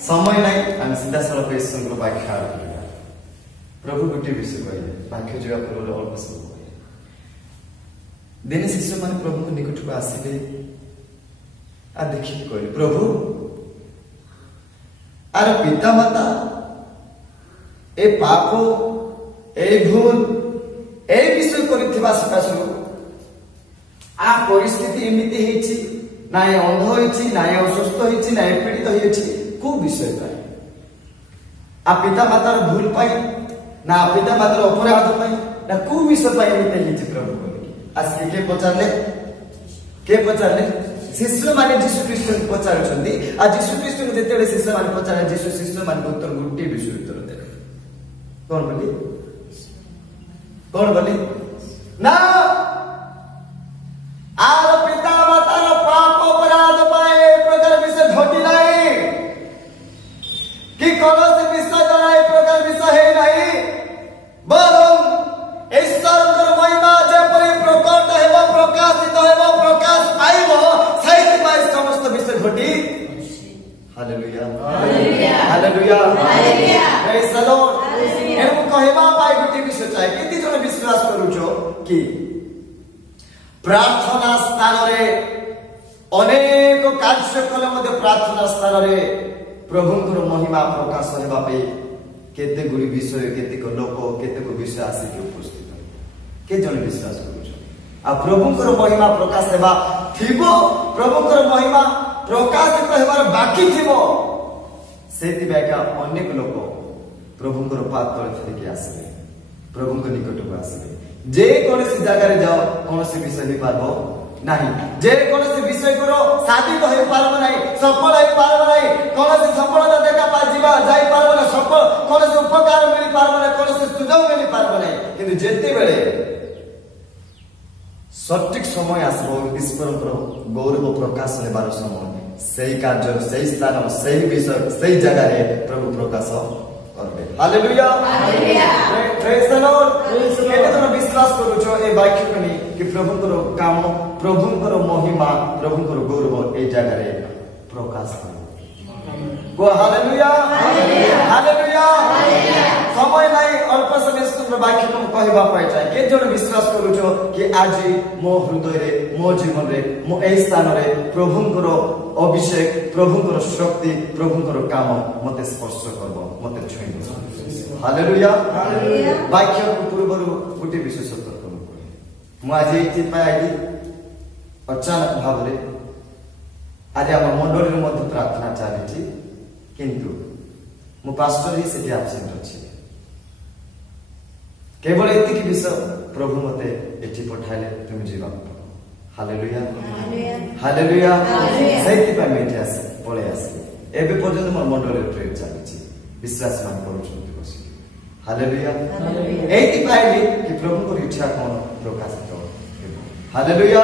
समय नहीं आम सीधा सड़क ईश्वर वाक्य आरंभ करा। प्रभु गोटे विषय कहले वाक्य जगह पूर्व अल्प सब कहले दिने शिष्य मान प्रभु को निकट को आसिले आ देखिए कहले प्रभु आर पिता माता ए पाप ए भूल ए विषय करथिबा सकाशु आ परिस्थिति एमिति हेछि ना अंध होइछि ना असुस्थ होइछि ना पीड़ित होइछि को विषय पाई आ पिता मातार भूल पाई ना पिता मातार अपराध पाई ना को विषय पाई एमिति हेछि प्रभु बोली आज के पचारले शिष्य माने यीशु ख्रीष्ट को पचारुछन्ती आ यीशु ख्रीष्ट को जेतेले शिष्य माने पचारे यीशु शिष्य माने उत्तर गुटी विषय उत्तर देले कौन बोली ना आर पिता मातार पाप अपराध पाए प्रकार विषय घटी नहीं कि कौन विषय द्वारा प्रकार विषय है नहीं बरं ईश्वर महिमा जेपरी प्रकट हेब प्रकाशित हेब प्रकाश पाइब से समस्त विषय घटी hallelujah hallelujah hallelujah praise the Lord एनु कहबा पाई गोटे विषय चाहे केति जन विश्वास करूछो कि प्रार्थना स्थान रे अनेक कार्यक्रम मध्य प्रार्थना स्थान रे प्रभुंकर महिमा प्रकाश हेबा पे केते गुडी विषय केते को लोक केते को विषय आसी के उपस्थित के जन विश्वास करूछो आ प्रभुंकर महिमा प्रकाश हेबा थिबो प्रभुंकर महिमा प्रकाशित हेबार बाकी थिबो सेति बेका अनेक लोक प्रभुंकर पाद तले थेके आसीबे प्रभुंकर निकट को आसीबे जे कोनसी जगह रे जाओ कोनसी विषय नहीं पारबो नहीं जे कोनसी विषय करो साधित होई पारबो नहीं सफल होई पारबो नहीं कोनसी सफलता देखा पा जीवा जाई पारबो नहीं सफल कोनसी उपकार मिली पारबो नहीं कोनसी सुजोग मिली पारबो नहीं किंतु जेते बेले सठिक समय आसबो ईश्वरकर गौरव प्रकाश हेबार समय सही कार्य सही स्थान सही विषय सही जगह रे प्रभु प्रकाश करबे hallelujah hallelujah praise the Lord केते जन विश्वास करूछो ए वाक्य कनी कि प्रभुकर काम प्रभुकर महिमा प्रभुकर गौरव ए जगह रे प्रकाश करबे को हालेलुया हालेलुया हालेलुया समय नाही अल्प समय सुंदर वाक्य को कहबा पाइ जाय के जन विश्वास करूछो कि आज मो हृदय रे मो जीवन रे मो ए स्थान रे प्रभुकर अभिषेक प्रभुकर शक्ति प्रभुकर काम मते स्पर्श करबो मते छुइबो हालेलुया हालेलुया वाक्य पूर्वरु गुटे विशेष सतर्क करू मु आज एति पाइली अचानक भाव रे आज हम मंडली मध्य प्रार्थना चालिछि किंतु मु पास्टर ही सेठी एब्सेंट अछि केवल एति कि विषय प्रभु मते एठी पठाइले तुम जीवा हालेलुया हालेलुया सही पे मेटे आसे पळे आसे एबे पर्यंत मोर मंडली प्रेयर चालिछि विश्वास मान करूछन्ति बसी हालेलुया एति पाइली कि प्रभु को इच्छा कोन प्रकाशित हो हालेलुया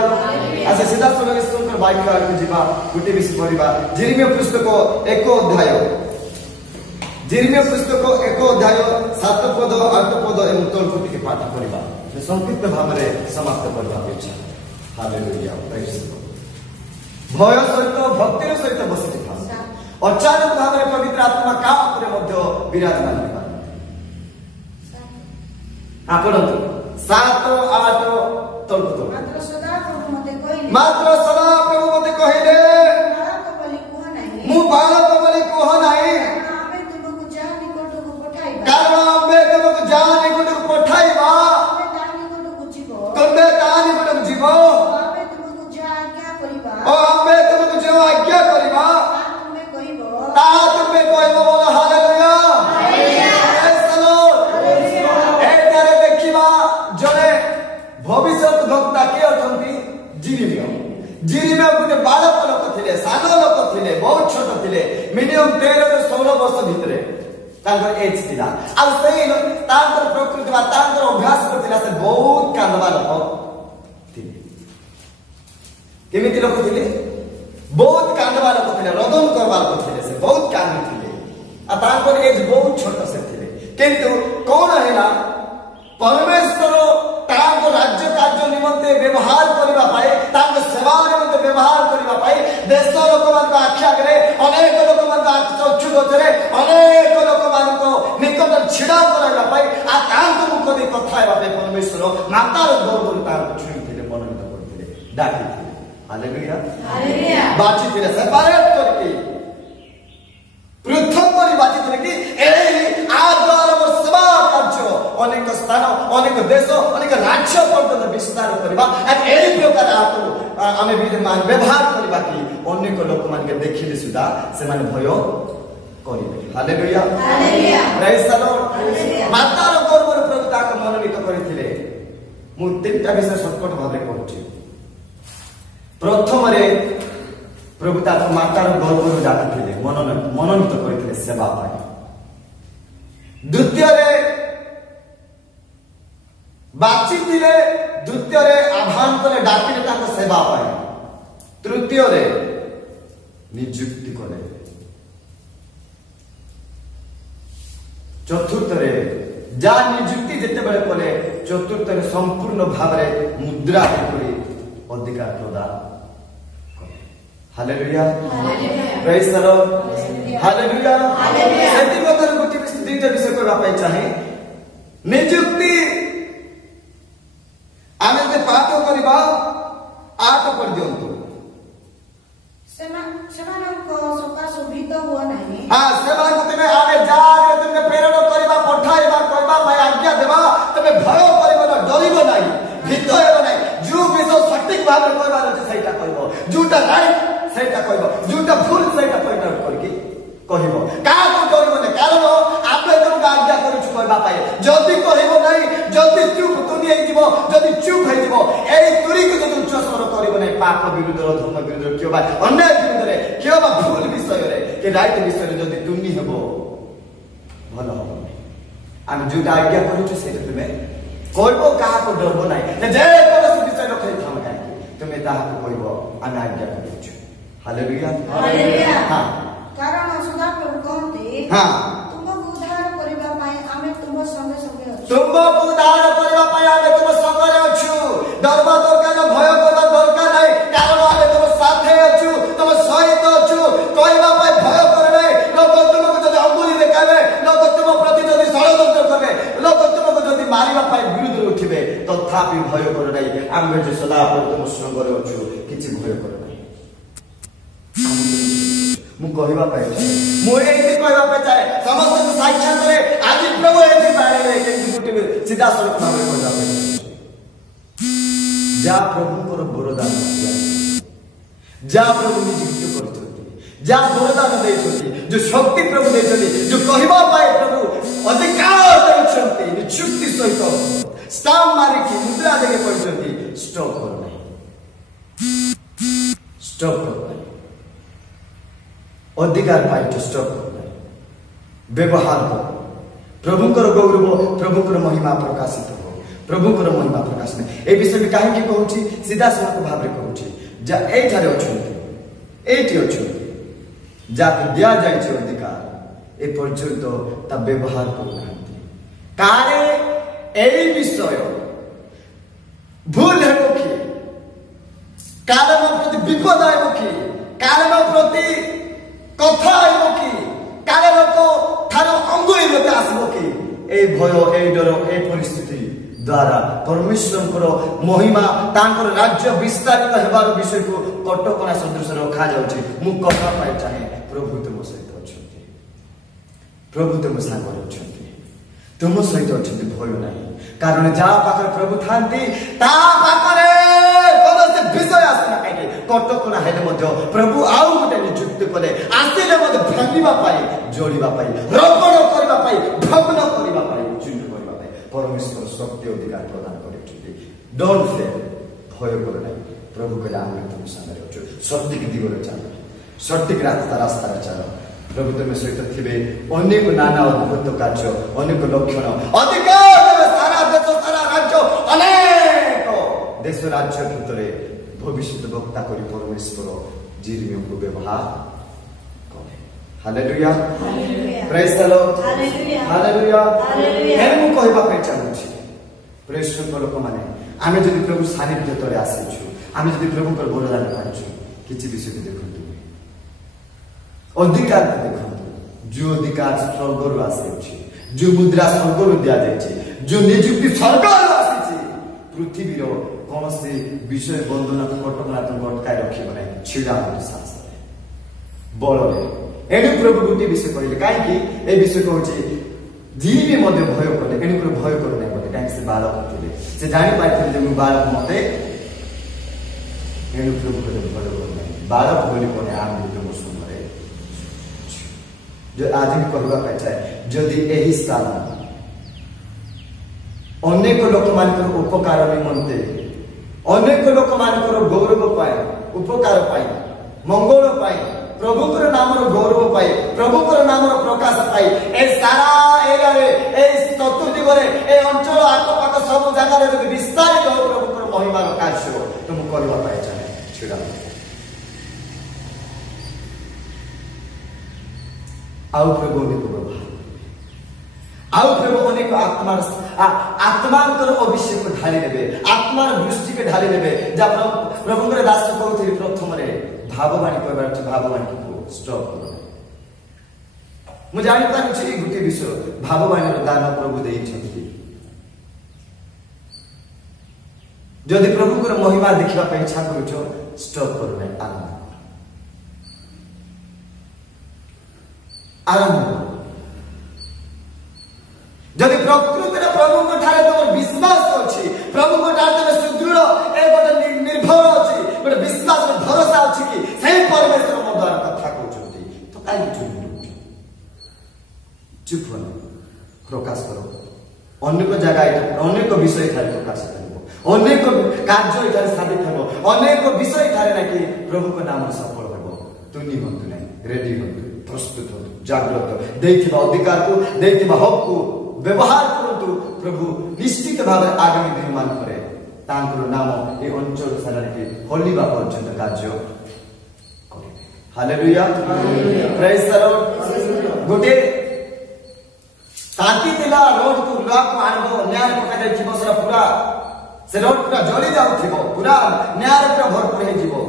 आज सीधा सुनके सुनकर वाक्य आके जीवा गुटे विषय पढिबा जिर्मिया पुस्तक 1 अध्याय जिर्मिया पुस्तक 1 अध्याय 7 पद 8 पद एवं 13 पद के पाठ पढिबा संक्षिप्त भाव में समाप्त करबा इच्छा हालेलुया प्रेज भय सहित भक्तिर सहित बसित था अचानक भाव में पवित्र आत्मा का ऊपर मध्य विराजमान हेबा आपण 7 8 तलक तो मात्र सदा प्रभु मते कहिले मु बालक बोली कह नाही कारण आबे तुमको जान निकट को पठाइबा तबे तानी को जीवो आबे तुमको जो आज्ञा करिबा ता तुमे कहबो बोल हालेलुया प्रेज द लॉर्ड एटारे देखिबा जने भविष्यत वक्ता के अछंती जिरिमिया गुटे बालक लोक थिले सान लोक थिले बहुत छोट थिले मिनिमम 13 ରୁ 16 वर्ष भितरे तांकर एज थिला आ सही तांकर प्रकृति बा तांकर अभ्यास करथिला से बहुत कांदवा लोक थिले केमिति लोक थिले बहुत कांदवा लोक थिले रदन करवा लोक थिले से बहुत कांदी थिले आ तांकर एज बहुत छोट से थिले किंतु कोन हैला परमेश्वर तांको राज्य कार्य निमंते व्यवहार करबा पाए तांको सेवा निमंते व्यवहार करबा पाए देश लोक मान आख्या करे अनेक लोक मान चक्षु परमेश्वर मातार गर्भरु तार छुईथिले मनोनीत करथिले डाकिथिले हालेलुया हालेलुया बाचिथिले सेपरेट करके पृथक करी बाचिथिले कि एई आद्वार मोर सेवा कार्य अनेक स्थान अनेक देश अनेक राज्य पर्यंत विस्तार करबा आ एई प्रकार आमे विद्यमान व्यवहार करबा कि अनेक लोक मान के देखिले सुदा से माने भय करिवे hallelujah hallelujah praise the Lord मातार गर्भरु प्रभु ताक मनोनीत करथिले मु तीनटा विषय शॉर्टकट भाबे कहूची प्रथम रे प्रभु ताक मातार गर्भरु डाकिथिले मनोनीत करथिले सेवा पाई द्वितीय रे बाचिथिले द्वितीय रे आह्वान कले डाकिले ताक सेवा पाई तृतीय रे नियुक्ति कले चतुर्थ रे जा नियुक्ति जेते बेले कले चतुर्थ रे संपूर्ण भाव रे मुद्रा करी अधिकार प्रदान करे hallelujah hallelujah praise the Lord hallelujah hallelujah सेति कथर गोटी दुईटा विषय करबा पाई चाहे नियुक्ति आमे जे पाठ करबा आठ कर दियंतु सेमानको सकाश भीत हुआ नहीं हां सेमानको तमे आमे जागे तमे प्रेरण करबा पठाइबा करबा पाई आज्ञा देबा तमे भय करबा ना डरिबो नाही भीत हेबो नाही जो विषय सटीक भाव रे करबा अछि सेटा कहबो जोटा राइट सेटा कहबो जोटा भूल सेटा पॉइंट आउट करके कहबो का को डरिबो नै कारण आपे तुमका आज्ञा करू छु करबा पाई जदी कहबो नाही जदी चुप तुनी हे जीवो जदी चुप हे जीवो एई तुरी को जदी उच्चस्वर करबो नै पाप विरुद्ध धर्म विरुद्ध कियो बा अन्याय विरुद्ध रे कियो बा भूल विषय रे के राइट विषय रे जदी तुनी हेबो भलो हो हम जोटा आज्ञा करू छु सेटा तुमे कहबो का को डरबो नै जे कोनो विषय रखै थाम काई तुमे ताहा को कहबो हम आज्ञा करू छु हालेलुया हालेलुया हां कारण सदा प्रभु कहते हां तुमको उद्धार करबा पाए आमे तुम संगे संगे अछु तुमको उद्धार करबा पाए आमे तुम संगे अछु डरबा दरकार भय करबा दरकार नै कारण आमे तुम साथे अछु तुम सहित अछु कहबा पाए भय कर नै लोक तुमको जदी अंगुली देखाबे लोक तुम प्रति जदी षड़यंत्र करबे लोक तुमको जदी मारिबा पाए विरुद्ध उठिबे तथापि भय कर नै आमे जे सदा तुम संगे अछु किछि भय कर नै मु कहबा पाए मु एति कहबा पाए चाहे समस्त साक्षात रे आज प्रभु एति बारे के गुटी सीधा सड़क भाबे कहबा पाए जा प्रभु को वरदान दिया जा प्रभु नियुक्त करछथि जा वरदान देछथि जो शक्ति प्रभु देछथि जो कहबा पाए प्रभु अधिकार देछथि नियुक्ति सहित स्टाम मारी की मुद्रा देके कहछथि स्टॉप कर नहीं स्टॉप कर अधिकार पाई स्टॉप कर व्यवहार कर प्रभुकर गौरव प्रभुकर महिमा प्रकाशित हो प्रभुकर महिमा प्रकाश नहीं ए विषय में काहे की कहूची सीधा सड़क भाव रे कहूची जा एई थारे अछंती एटी अछंती जाके दिया जाय छै अधिकार ए पर्यंत ता व्यवहार करू नांती कारे एई विषय भूल हेबो की कारण प्रति विपद आइबो की कारण प्रति कथा आइबो की कारण को थारो अंगुली लोक आसबो की ए भय ए डर ए परिस्थिति द्वारा परमेश्वर को महिमा तांकर राज्य विस्तारित हेबार विषय को कटकणा सदृश रखा जाउची मु कथा पाई चाहे प्रभु तुम सहित अछंती प्रभु तुम सागर अछंती तुम सहित अछंती भय नाही कारण जा पाकर प्रभु थांती ता पाकरे कोनो से विषय आसना काई कटकणा हेले मध्य प्रभु आउ गोटे नियुक्त कले आसिले मध्य भांगिबा पाई जोड़िबा पाई रोपण करबा पाई भग्न करबा पाई चुन करबा पाई परमेश्वर शक्ति अधिकार प्रदान करिछि डोंट फेयर भय कर नै प्रभु के आमे तुम संगे अछु सत्य के दिगरे चल सत्य के रास्ता चल प्रभु तुम सहित थिबे अनेक नाना अद्भुत कार्य अनेक लक्षण अधिकार सारा देश सारा राज्य अनेक देश राज्य भितरे भविष्य वक्ता करी परमेश्वर जीर्मियों को व्यवहार करे hallelujah hallelujah praise the Lord hallelujah hallelujah hallelujah हे मु कहबा पे चाहू छी प्रेस लोक माने आमे जदि प्रभु सानिध्य तरे आसी छु आमे जदि प्रभु कर वरदान पाइ छु किछि विषय के देखंतु अधिकार के देखंतु जो अधिकार स्वर्ग रु आसी छि जो मुद्रा स्वर्ग रु दिया जाय छि जो नियुक्ति स्वर्ग रु आसी छि पृथ्वीर कौन से विषय बंधन कटकना तुम अटकाई रखी ना छिड़ा साहस बल एणु प्रभु गोटे विषय कहले कहीं विषय कहूँ जी भी मत भय कले एणुक भय करूना मत कहीं से बालक थे से जापारे जो बालक मत एणु प्रभु भय करूना बालक बोली कौन आम तुम सुंदर जो आज भी कहवाई चाहे जदि यही स्थान अनेक लोक मान उपकार निमंते अनेक लोक मान गौरव पाए उपकार पाए मंगल पाए प्रभुकर नाम गौरव पाए प्रभुकर नाम प्रकाश पाए ए सारा एरिया ए चतुर्दिगरे ए अंचल आखपाख सब जगह जो विस्तारित हो प्रभुकर महिमार कार्य तुम करने चाहे छिड़ा आउ प्रभु आउ प्रभु अनेक आत्मांतर अभिषेक ढाली ने आत्मार दृष्टि के ढाली ने जहाँ प्रभुंर दास कहते प्रथम भाववाणी कहबार भाववाणी को स्टॉप करो मु जानी पारुछि गोटे विषय भाववाणी दान प्रभु देइछथि जदि प्रभुंर महिमा देखिबा पे इच्छा करूछो स्टॉप करो नै आरंभ जदि प्रकृति प्रभु ठारे तुम विश्वास अच्छी प्रभु ठारे तुम सुदृढ़ ए गोटे निर्भर अच्छी गोटे विश्वास भरोसा अच्छी कि सही परमेश्वर मो द्वारा कथा कहते तो कहीं चुप प्रकाश करो अनेक जगह अनेक विषय ठारे प्रकाश कर अनेक कार्य एठारे साधित हो अनेक विषय ठारे ना कि प्रभु को नाम सफल हो तुनि हंतु नै रेडी हंतु प्रस्तुत हो जागृत देथिबा अधिकार को देथिबा हक को व्यवहार करतु प्रभु निश्चित भाव आगामी दिन मान करे तांकर नाम ए अंचल सारा के होलिबा पर्यंत कार्य करे हालेलुया प्रेज द लॉर्ड गोटे ताकि दिला रोड को लॉक मारबो न्याय पका दे थिबो सरा पूरा से रोड पूरा जली जाउ थिबो पूरा न्याय पूरा भरपूर हे जिवो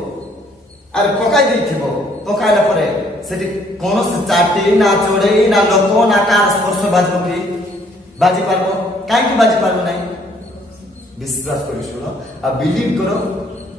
आर पकाई दे थिबो पकाइला परे सेठी कोनो से चाटी ना चोड़े ना लोक ना कार स्पर्श बाजबो की बाजी पारबो काई बाजी पारबो नहीं विश्वास करी सुनो आ बिलीव करो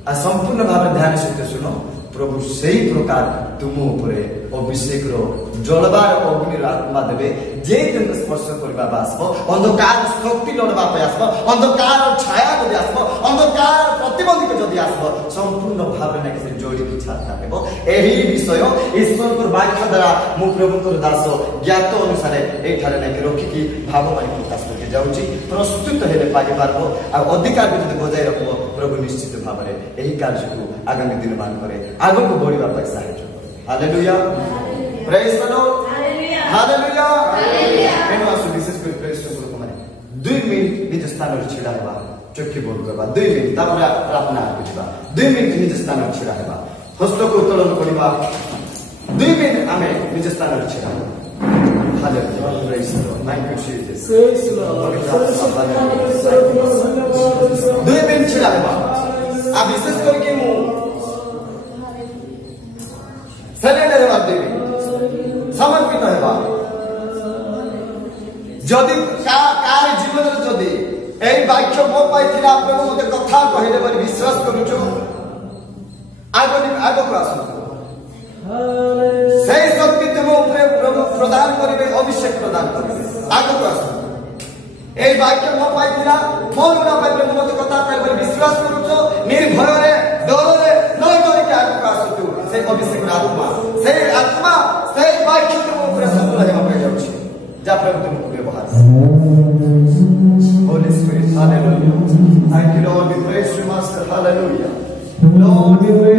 आ संपूर्ण भाव ध्यान सहित सुनो प्रभु सही प्रकार तुम उपरे अभिषेक रो जलबार अग्नि आत्मा देवे जे तुम स्पर्श करबा आसबो अंधकार शक्ति लड़बा पे आसबो अंधकार छाया जदि आसबो अंधकार प्रतिबंधिक जदि आसबो संपूर्ण भाव ने से जोड़ी की छाता हेबो एही विषय ईश्वर को वाक्य द्वारा मु प्रभु को दास ज्ञात अनुसार ए ठारे ने रखी की भाववाणी प्रकाश करके जाउची प्रस्तुत हेले पाई पारबो आ अधिकार जदि बजाय रखबो प्रभु निश्चित भाव में एही कार्य को आगामी दिन मान करे आगो को बढ़िबा पे सहायता करे hallelujah praise the Lord hallelujah hallelujah एनो आसु विशेष कर प्रेज को माने 2 मिनिट निज स्थान रे छिड़ा हेबा चक्की बंद करबा 2 मिनिट तापर प्रार्थना करबा 2 मिनिट निज स्थान रे छिड़ा हेबा हस्त को उत्तोलन करबा 2 मिनिट आमे निज स्थान रे छिड़ा hallelujah praise the Lord thank you Jesus praise the Lord 2 minute छिड़ा हेबा आ विशेष करके मु सरेंडर हेबा देवी समर्पित हेबा जदि कार जीवन जदि एई वाक्य मो पाइथिला प्रभु मते कथा कहिले बली विश्वास करूछु आगो को आसु सही शक्ति तुम ऊपर प्रभु प्रदान करिवे अभिषेक प्रदान करिवे आगो को आसु एई वाक्य मो पाइथिला मोर ना पाइ प्रभु मते कथा कहिले बली विश्वास करूछु निर्भय रे डर रे नय डर के आगो को आसु से अभिषेक आत्मा से वाक्य तुम ऊपर सफल हेबा पे जाउछि जा प्रभु तुम व्यवहार Holy Spirit, hallelujah. Thank you, Lord. We praise you, Master. Hallelujah. Lord, we praise